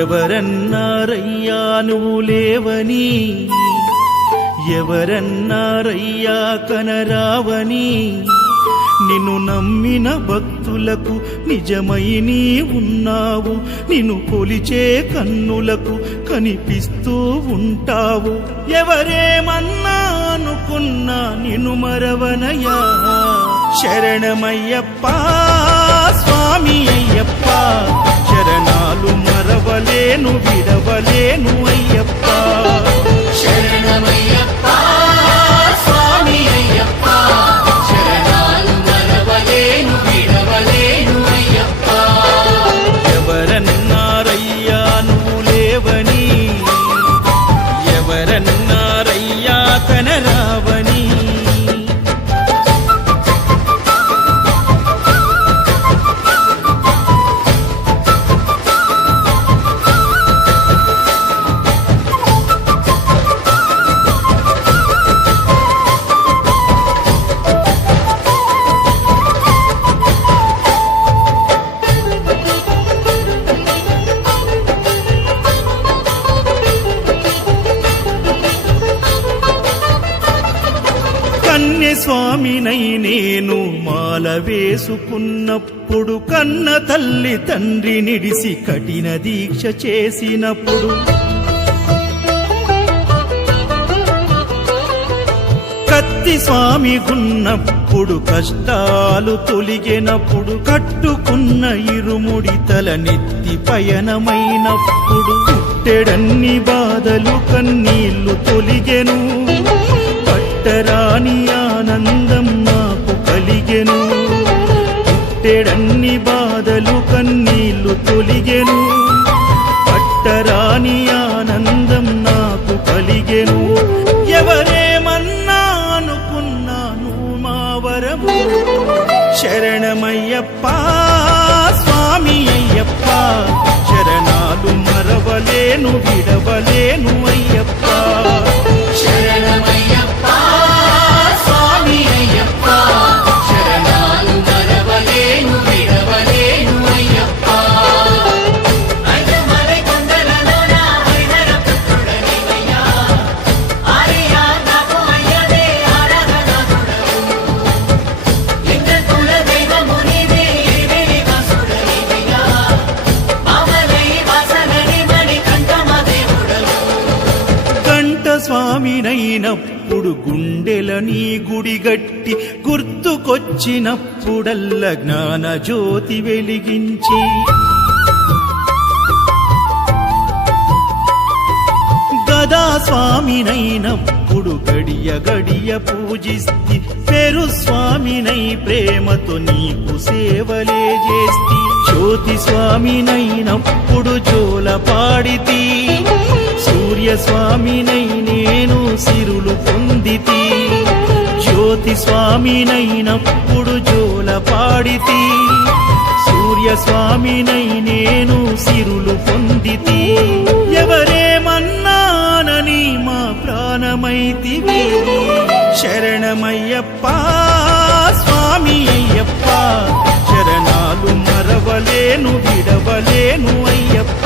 ఎవరన్నారయ్యా నువ్వు లేవని, ఎవరన్నారయ్యా కనరావని, నిన్ను నమ్మిన భక్తులకు నిజమై నీ ఉన్నావు, నిన్ను కొలిచే కన్నులకు కనిపిస్తూ ఉంటావు. ఎవరేమన్నా అనుకున్నా నిన్ను మరవనయ్యా. శరణమయ్యప్ప స్వామి అయ్యప్ప, శరణాలు మరవలేను విడవలేను అయ్యప్ప. శరణమయ్యప్ప స్వామి అయ్యప్ప, శరణాలు మరవలేను విడవలేను అయ్యప్ప. ఎవరన్నారయ్యా నువ్వు లేవని, ఎవరన్నారయ్యా కనరావని. స్వామినై నేను మాల వేసుకున్నప్పుడు, కన్న తల్లి తండ్రి నిడిసి కఠిన దీక్ష చేసినప్పుడు, కత్తి స్వామి గున్నప్పుడు కష్టాలు తొలిగినప్పుడు, కట్టుకున్న ఇరుముడి తల నెత్తి పయనమైనప్పుడు, పుట్టెడన్ని బాధలు కన్నీళ్లు తొలిగెను, పట్టరాని ఆనందం నాకు కలిగెను. పుట్టెడన్ని బాధలు కన్నీళ్లు తొలిగెను, పట్టరాని ఆనందం నాకు కలిగెను. ఎవరేమన్నా అనుకున్నాను మా వరము. శరణమయ్యప్ప స్వామి అయ్యప్ప, శరణాలు మరవలేను విడవలేను అయ్యప్ప. శరణమయ్యప్ప స్వామి అయ్యప్ప, శరణాలు మరవలేను విడవలేను అయ్యప్ప. అయ్యమలై కొండలలోన హరిహర పుత్రుడనివయ్యా, ఆర్యా నాకు అయ్యవే ఆరాధనాథుడవు. లింగ కుల దైవము నీవే ఎరివెలి వాసుడనివయ్యా, మామలై వాసనని మణి కంఠమ దేవుడవు. కంఠ స్వామినైనప్పుడు గుండెల నీ గుడిగట్టి, గుర్తుకొచ్చినప్పుడల్ల జ్ఞాన జ్యోతి వెలిగించి, గదా స్వామినైనప్పుడు గడియ గడియ పూజిస్తి, పెరు స్వామినై ప్రేమతో నీకు సేవలే చేస్తి. జ్యోతి స్వామినైనప్పుడు జోల పాడితి, సూర్య స్వామినై నేను సిరులు పొందితి. జ్యోతి స్వామినైనప్పుడు జోల పాడితి, సూర్య స్వామినై నేను సిరులు పొందితి. ఎవరేమన్నానని మా ప్రాణమైతివి. శరణమయ్యప్ప స్వామి అయ్యప్ప, శరణాలు మరవలేను విడవలేను అయ్యప్ప.